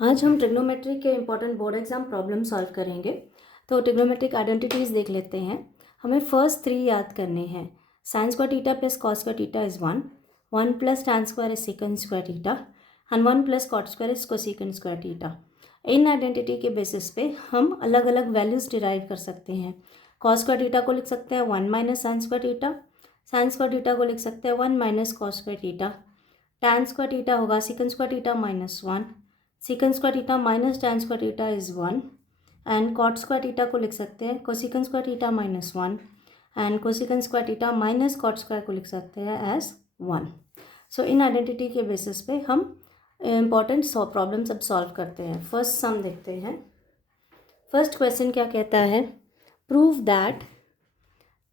आज हम ट्रिग्नोमेट्री के important board exam problem solve करेंगे। तो ट्रिग्नोमेट्रिक आइडेंटिटीज़ देख लेते हैं। हमें फर्स्ट 3 याद करने हैं। Sine square theta plus cos square theta is 1, 1 plus tan square is secant square theta and 1 plus cot square is cosecant square theta. इन आइडेंटिटी के बेसिस पे हम अलग अलग वैल्यूज़ डिराइव कर सकते हैं। कॉस स्क्वायर टीटा को लिख सकते हैं 1 minus sine square theta, sine square theta को लिख सकते हैं 1 minus cos square theta, tan square theta होगा secant square theta minus 1, secant square theta minus tan square theta is 1 and cot square theta को लिख सकते हैं cosecant square theta minus 1 and cosecant square theta minus cot square को लिख सकते हैं as 1। So इन आइडेंटिटी के बेसिस पे हम इम्पॉर्टेंट प्रॉब्लम सब सॉल्व करते हैं। फर्स्ट सम देखते हैं। फर्स्ट क्वेश्चन क्या कहता है, prove that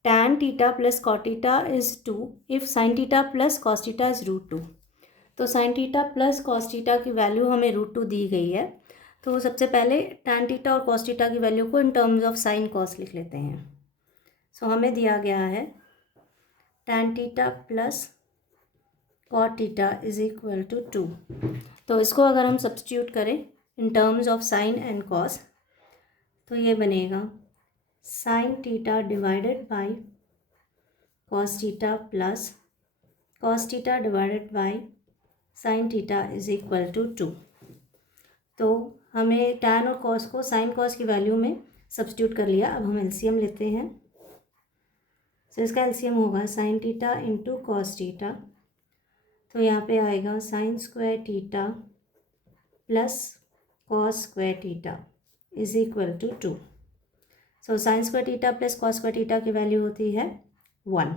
tan theta plus cot theta is 2 if sine theta plus cos theta is √2। तो sine theta plus cos theta की वैल्यू हमें √2 दी गई है। तो सबसे पहले tan थीटा और कॉस थीटा की वैल्यू को in terms of sine cos लिख लेते हैं। सो हमें दिया गया है tan theta plus cot theta is equal to 2। तो इसको अगर हम सब्स्टिट्यूट करें in terms of sine and cos तो ये बनेगा sine theta divided by cos theta plus cos theta divided by sine theta is equal to 2। तो हमें tan और cos को साइन कॉस की वैल्यू में सब्स्टिट्यूट कर लिया। अब हम एलसीएम लेते हैं। तो इसका एलसीएम होगा sine theta into cos theta. तो यहाँ पे आएगा sine square theta plus cos square theta is equal to 2। So sine square theta plus cos square theta की वैल्यू होती है 1।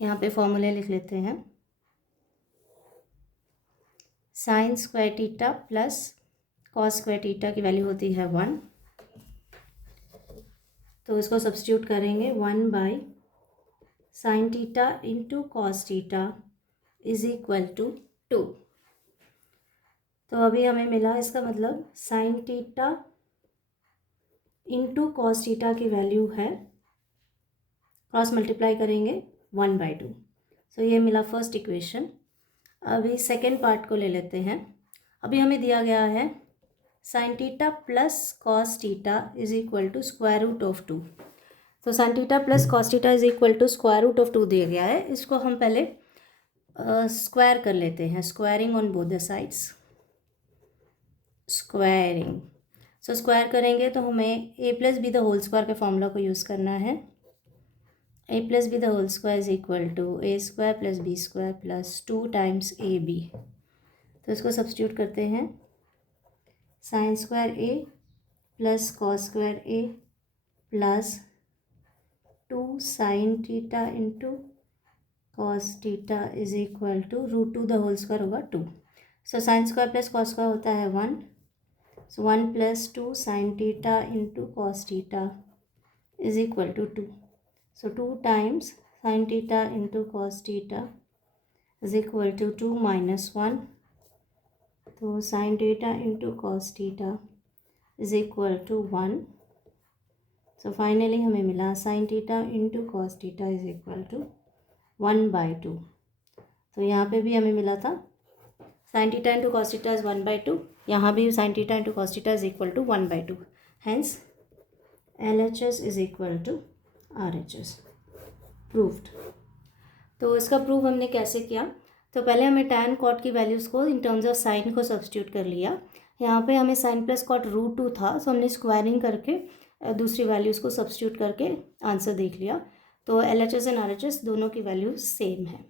यहाँ पे फॉर्मूले लिख लेते हैं। Sine square theta plus cos square theta की वैल्यू होती है 1। तो इसको सब्स्टिट्यूट करेंगे 1 by sine theta into cos theta is equal to 2। तो अभी हमें मिला, इसका मतलब sine theta into cos theta की वैल्यू है, क्रॉस मल्टीप्लाई करेंगे 1/2। सो ये मिला फर्स्ट इक्वेशन। अभी सेकेंड पार्ट को ले लेते हैं। अभी हमें दिया गया है sine theta plus cos theta is equal to square root of 2। तो sine theta plus cos theta is equal to square root of 2 दिया गया है। इसको हम पहले स्क्वायर कर लेते हैं, squaring on both the sides, squaring. So square करेंगे तो हमें a plus B the whole square के फॉर्मूला को यूज़ करना है। a plus B the whole square is equal to a square plus B square plus 2 times ab। तो इसको substitute करते हैं। Sine square a plus cos square a plus 2 sine theta into cos theta is equal to √2 the whole square होगा 2। So sine square plus cos square होता है 1। So 1 plus 2 sine theta into cos theta is equal to 2। So 2 times sine theta into cos theta is equal to 2 minus 1। तो sine theta into cos theta is equal to 1। So finally हमें मिला sine theta into cos theta is equal to 1/2। तो यहाँ पे भी हमें मिला था sign theta into cos theta is 1/2। यहाँ भी sine theta into cos theta is equal to 1/2। Hence LHS is equal to RHS। Proved. तो इसका प्रूव हमने कैसे किया, तो पहले हमें tan कॉट की वैल्यूज़ को इन टर्म्स ऑफ साइन को सब्स्टिट्यूट कर लिया। यहाँ पे हमें साइन प्लस कॉट √2 था, सो हमने स्क्वायरिंग करके दूसरी वैल्यूज़ को सब्स्टिट्यूट करके आंसर देख लिया। तो LHS एंड RHS दोनों की वैल्यूज सेम है।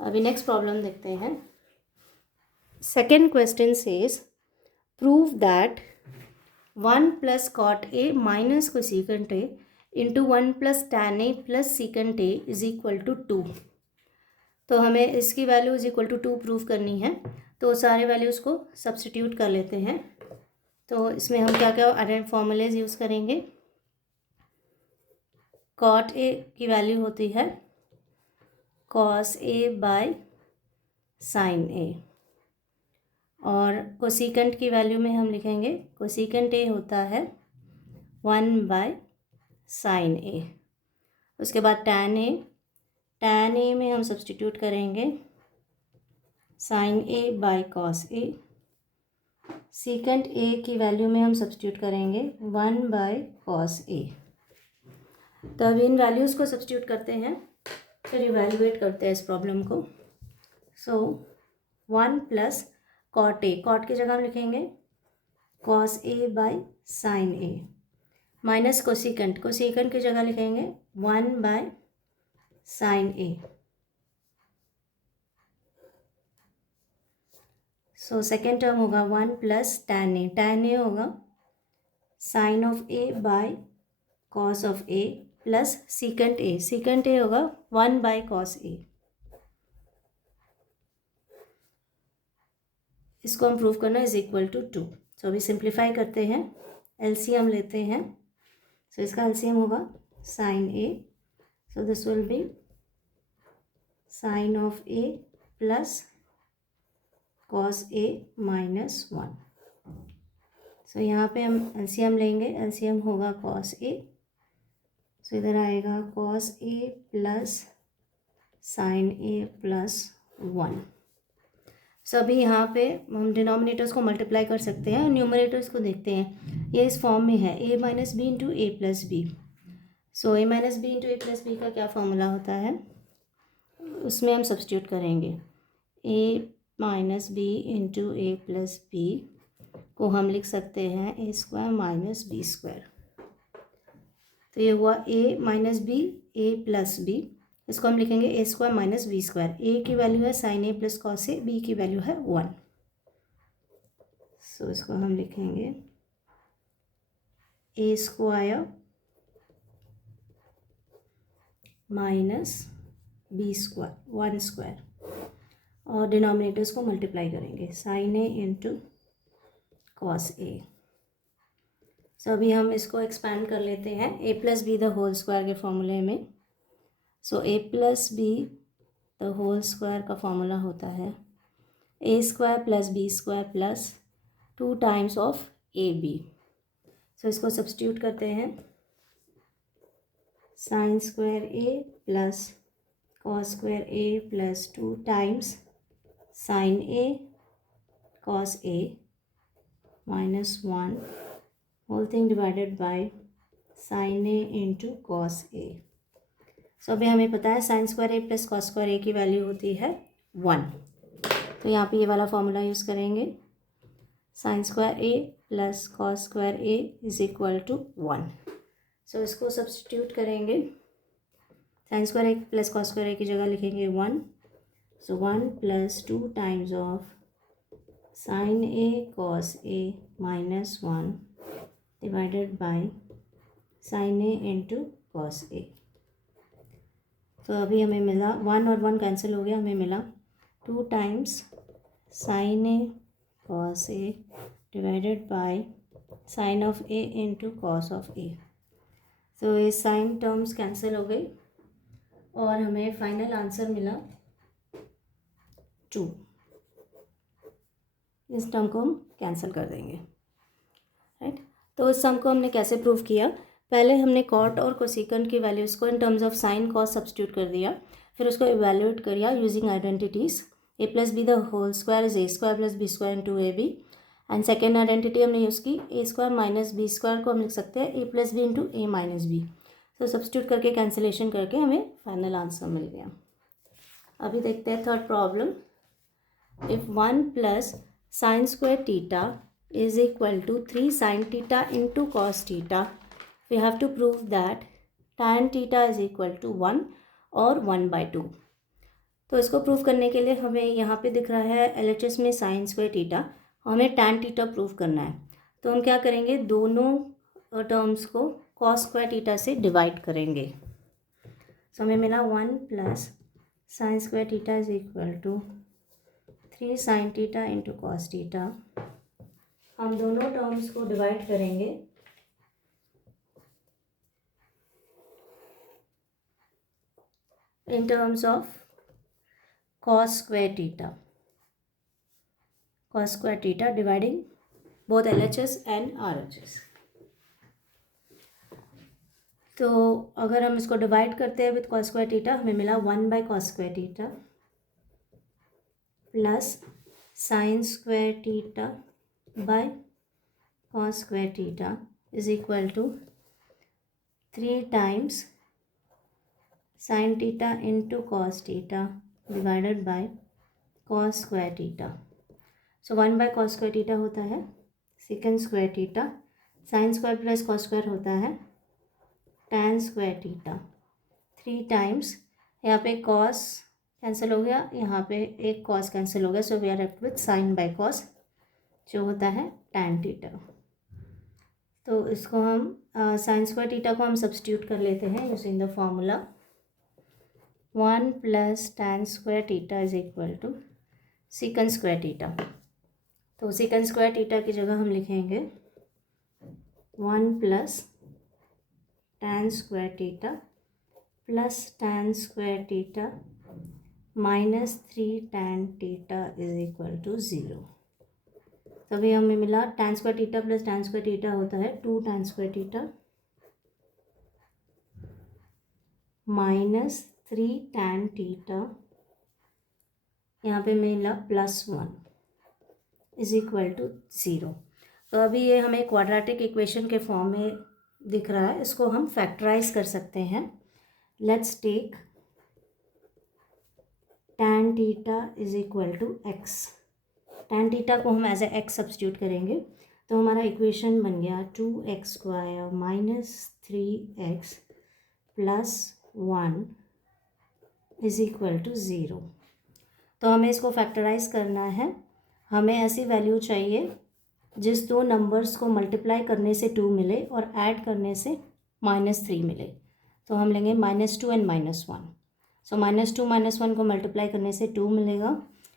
अभी नेक्स्ट प्रॉब्लम देखते हैं। Second question says prove that 1 plus cot a minus cosecant a into 1 plus tan a plus secant a is equal to 2। तो हमें इसकी value is equal to 2 prove करनी है। तो सारे वैल्यूज़ को सब्स्टिट्यूट कर लेते हैं। तो इसमें हम क्या क्या आइडेंटिटी फॉर्मूलेज यूज़ करेंगे। कॉट a की वैल्यू होती है cos a by sine a, और कोसेकंट की वैल्यू में हम लिखेंगे कोसेकंट a होता है 1 साइन a। उसके बाद टैन a में हम सब्स्टिट्यूट करेंगे sine A by cos A. Secant A की वैल्यू में हम सब्स्टिट्यूट करेंगे 1 बाय कॉस ए। तो अब इन वैल्यूज़ को सब्स्टिट्यूट करते हैं, फिर इवैल्यूएट करते हैं इस प्रॉब्लम को। So 1 plus cot A, cot की जगह हम लिखेंगे cos A by sine A, minus cosecant, cosecant की जगह लिखेंगे 1 by sine A. So second term होगा 1 plus tan A, tan A होगा sine of A by cos of A plus secant A, secant A होगा 1 by cos ए। इसको हम prove करना is equal to 2। सो अभी सिंप्लीफाई करते हैं, एलसीएम लेते हैं। सो इसका एलसीएम होगा sine A, so this will be sine of A plus cos A minus 1। सो यहाँ पे हम एलसीएम लेंगे, एलसीएम होगा कॉस ए, सो इधर आएगा cos A plus sign A plus 1। सो अभी यहाँ पे हम डिनोमिनेटर्स को मल्टीप्लाई कर सकते हैं, न्यूमरेटर्स को देखते हैं। ये इस फॉर्म में है ए माइनस बी इंटू ए प्लस बी। सो ए माइनस बी इंटू ए प्लस बी का क्या फॉर्मूला होता है, उसमें हम सब्स्टिट्यूट करेंगे ए माइनस बी इंटू ए प्लस बी को हम लिख सकते हैं ए स्क्वायर माइनस बी स्क्वायर। तो ये हुआ ए माइनस बी ए प्लस बी, इसको हम लिखेंगे A square minus B square. A की वैल्यू है साइन ए प्लस कॉस ए, बी की वैल्यू है 1। सो इसको हम लिखेंगे A square minus B square 1 square, और डिनोमिनेटर्स को मल्टीप्लाई करेंगे sine A into cos A. So अभी हम इसको एक्सपैंड कर लेते हैं A plus B the whole square के फॉर्मूले में। So A plus B the whole square का फॉर्मूला होता है A square plus B square plus 2 times of A B. So इसको सब्स्टिट्यूट करते हैं, sine square A plus cos square A plus 2 times sine A cos A minus 1 whole thing divided by sine A into cos A. So अभी हमें पता है sine square A plus cos square A की value होती है 1। तो यहाँ पे ये वाला फॉर्मूला यूज़ करेंगे, sine square A plus cos square A is equal to 1। So इसको सब्स्टिट्यूट करेंगे, sine square A plus cos square A की जगह लिखेंगे 1। So 1 plus 2 times of sine A cos A minus 1 divided by sine A into cos A. तो अभी हमें मिला 1 और 1 कैंसिल हो गया, हमें मिला 2 times sine A cos A divided by sine of A into cos of A. तो ये साइन टर्म्स कैंसिल हो गई और हमें फाइनल आंसर मिला 2। इस टर्म को हम कैंसिल कर देंगे, राइट। तो इस सम को हमने कैसे प्रूव किया, पहले हमने कॉट और कोसिकेंट की वैल्यूज़ को in terms of sine cos substitute कर दिया, फिर उसको इवैल्यूएट किया using identities A plus B the whole square is A square plus B square into A B. And second identity हमने यूज़ की A square minus B square को हम लिख सकते हैं A plus B into A minus B. तो substitute करके cancellation करके हमें फाइनल आंसर मिल गया। अभी देखते हैं third problem. If 1 plus sine square theta is equal to 3 sin theta into cos theta, we have to prove that tan theta is equal to 1 और 1/2। तो इसको प्रूव करने के लिए हमें यहाँ पे दिख रहा है LHS में साइन स्क्वायर थीटा, हमें tan थीटा प्रूव करना है। तो हम क्या करेंगे, दोनों टर्म्स को cos स्क्वायर थीटा से डिवाइड करेंगे। सो हमें मिला 1 plus sine square theta is equal to 3 sin theta into cos theta. हम दोनों टर्म्स को डिवाइड करेंगे in terms of cos square theta, cos square theta dividing both LHS and RHS। तो अगर हम इसको डिवाइड करते हैं विथ cos square theta, हमें मिला 1 by cos square theta plus sine square theta by cos square theta is equal to 3 times sine theta into cos theta divided by cos square theta. So 1 by cos square theta होता है secant square theta, sine square plus cos square होता है tan square theta. 3 times यहाँ पे cos cancel हो गया, यहाँ पे एक कॉस कैंसिल हो गया, so we are left with sine by cos जो होता है tan थीटा। तो इसको हम साइन स्क्वायर थीटा को हम सब्स्टिट्यूट कर लेते हैं using the formula 1 plus tan square theta is equal to secant square theta. तो सेकंड स्क्वायर थीटा की जगह हम लिखेंगे 1 plus tan square theta plus tan square theta minus 3 tan theta is equal to 0। तभी हमें मिला tan square theta plus tan square theta होता है 2 tan square theta minus 3 tan theta, यहाँ पे मिला +1 इज इक्वल टू 0। तो अभी ये हमें क्वाड्रेटिक इक्वेशन के फॉर्म में दिख रहा है, इसको हम फैक्टराइज कर सकते हैं। Let's take tan theta is equal to x। tan theta को हम एज ए x सब्स्टिट्यूट करेंगे तो हमारा इक्वेशन बन गया 2x² minus 3x plus 1 is equal to 0। तो हमें इसको फैक्टराइज करना है। हमें ऐसी वैल्यू चाहिए जिस दो नंबर्स को मल्टीप्लाई करने से 2 मिले और ऐड करने से -3 मिले। तो हम लेंगे -2 एंड -1। सो -2 -1 को मल्टीप्लाई करने से 2 मिलेगा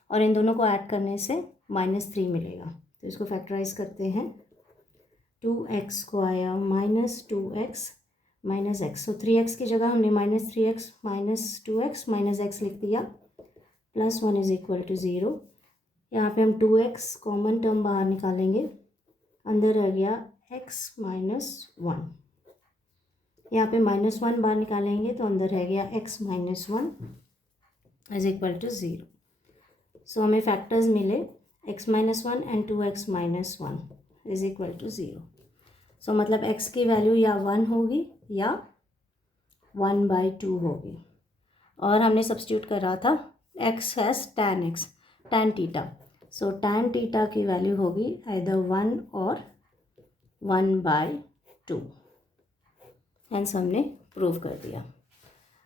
और इन दोनों को ऐड करने से -3 मिलेगा। तो इसको फैक्टराइज करते हैं 2x² minus 2x minus x। सो 3x की जगह हमने -3x minus 2x minus x लिख दिया, +1 इज इक्वल टू 0। यहाँ पे हम 2x कॉमन टर्म बाहर निकालेंगे, अंदर रह गया x माइनस 1। यहाँ पे -1 बाहर निकालेंगे तो अंदर रह गया x minus 1 is equal to 0। So हमें फैक्टर्स मिले x minus 1 and 2x minus 1 is equal to 0। So मतलब x की वैल्यू या 1 होगी या 1/2 होगी। और हमने सब्स्टिट्यूट करा था x has tan theta. So tan theta की वैल्यू होगी आइदर 1 और 1/2। हेंस हमने प्रूव कर दिया।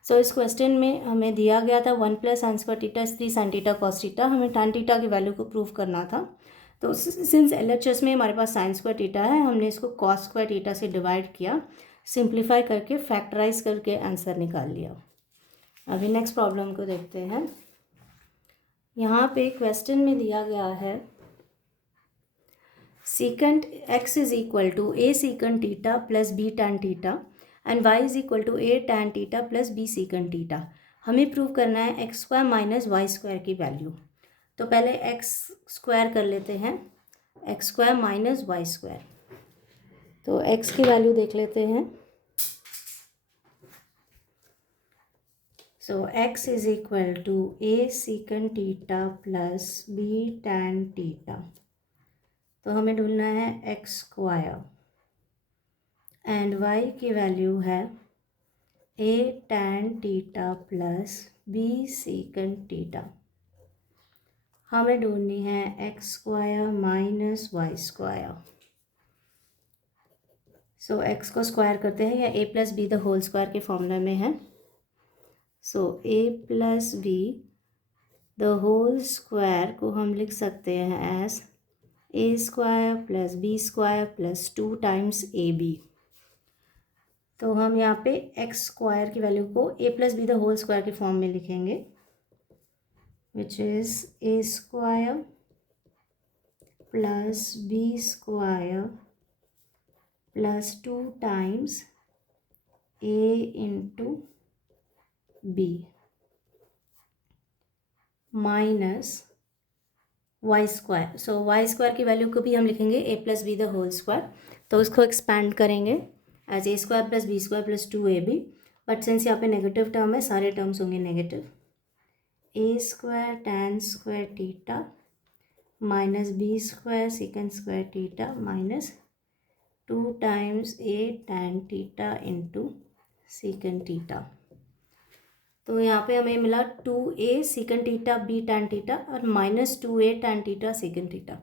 सो इस क्वेश्चन में हमें दिया गया था 1 plus sine square theta 3 sine theta cos theta. हमें tan थीटा की वैल्यू को प्रूव करना था। तो सिंस LHS में हमारे पास साइन स्क्वायर थीटा है, हमने इसको कॉस स्क्वायर थीटा से डिवाइड किया, सिंप्लीफाई करके फैक्टराइज करके आंसर निकाल लिया। अभी नेक्स्ट प्रॉब्लम को देखते हैं। यहाँ पे क्वेश्चन में दिया गया है secant x is equal to a secant theta plus b tan theta and y is equal to a tan theta plus b secant theta. हमें प्रूव करना है x² माइनस y² की वैल्यू। तो पहले x² कर लेते हैं, x² माइनस y²। तो x की वैल्यू देख लेते हैं। So x is equal to a secant theta plus b tan theta. तो हमें ढूंढना है x² एंड y की वैल्यू है a tan theta plus b secant theta. हमें ढूंढनी है x² minus y²। So x को स्क्वायर करते हैं, या a plus B the whole square के फॉर्मूला में है। So a plus B the whole square को हम लिख सकते हैं as a² plus b² plus 2 times ab। तो हम यहाँ पे x² की वैल्यू को a plus B the whole square के फॉर्म में लिखेंगे, which is a² plus b² plus 2 times a into b minus y²। So y² की वैल्यू को भी हम लिखेंगे a plus B the whole square. तो इसको एक्सपैंड करेंगे as a² plus b² plus 2ab। But since यहाँ पे नेगेटिव टर्म है, सारे टर्म्स होंगे negative. A square tan square theta minus B square secant square theta minus 2 times A tan theta into secant theta. तो यहाँ पे हमें मिला 2a secant theta b tan theta और minus 2a tan theta secant theta.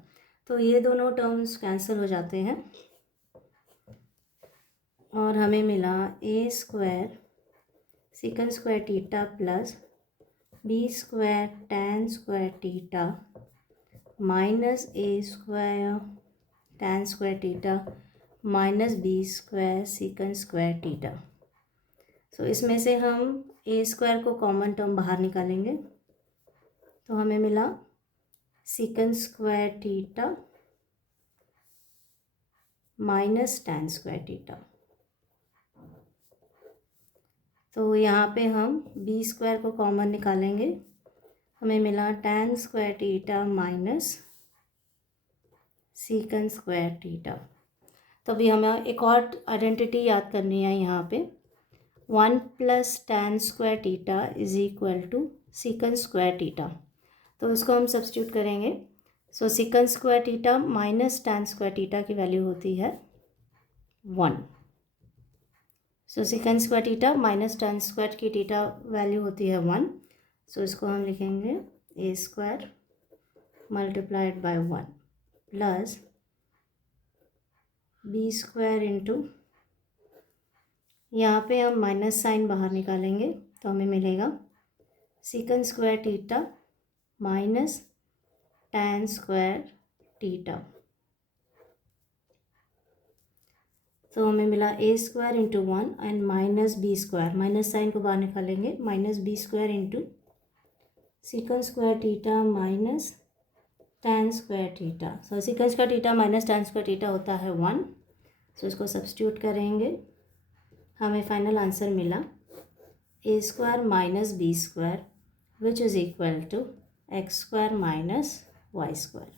तो ये दोनों terms cancel हो जाते हैं और हमें मिला A square secant square theta plus B square tan square theta minus A square tan square theta minus B square secant square theta. So इसमें से हम ए स्क्वायर को कॉमन टर्म बाहर निकालेंगे तो हमें मिला secant square theta minus tan square theta. तो यहाँ पे हम बी स्क्वायर को कॉमन निकालेंगे, हमें मिला tan square theta minus second square theta. तो अभी हमें एक और आइडेंटिटी याद करनी है यहाँ पे, 1 plus tan square theta is equal to secant square theta. तो इसको हम सब्स्टिट्यूट करेंगे। So secant square theta minus tan square theta की वैल्यू होती है 1। So secant square theta minus tan square की थीटा वैल्यू होती है 1। सो इसको हम लिखेंगे A square multiplied by 1 plus B square into, यहाँ पे हम माइनस साइन बाहर निकालेंगे तो हमें मिलेगा secant square theta minus tan square theta. तो हमें मिला A square into 1 and minus B square, minus sine को बाहर निकालेंगे, minus B square into secant square theta minus tan square theta. So secant square theta minus tan square theta होता है 1। So इसको substitute करेंगे, हमें फाइनल आंसर मिला A square minus B square which is equal to X square minus Y square.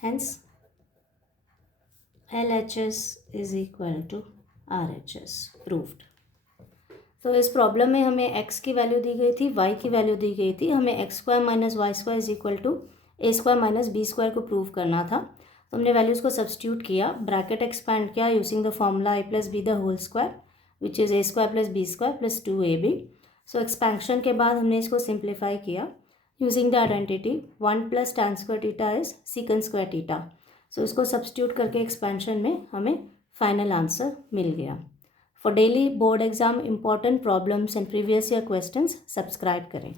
Hence LHS is equal to RHS proved. तो इस problem में हमें x की वैल्यू दी गई थी, y की वैल्यू दी गई थी, हमें X square minus Y square is equal to A square minus B square को प्रूव करना था। तो हमने वैल्यूज़ को सब्स्टिट्यूट किया, ब्रैकेट एक्सपैंड किया using the formula a plus B the whole square which is A square plus B square plus 2ab। So expansion के बाद हमने इसको सिंप्लीफाई किया using the identity 1 plus tan square theta is secant square theta. So इसको substitute करके expansion में हमें final answer मिल गया। For daily board exam important problems and previous year questions subscribe करें।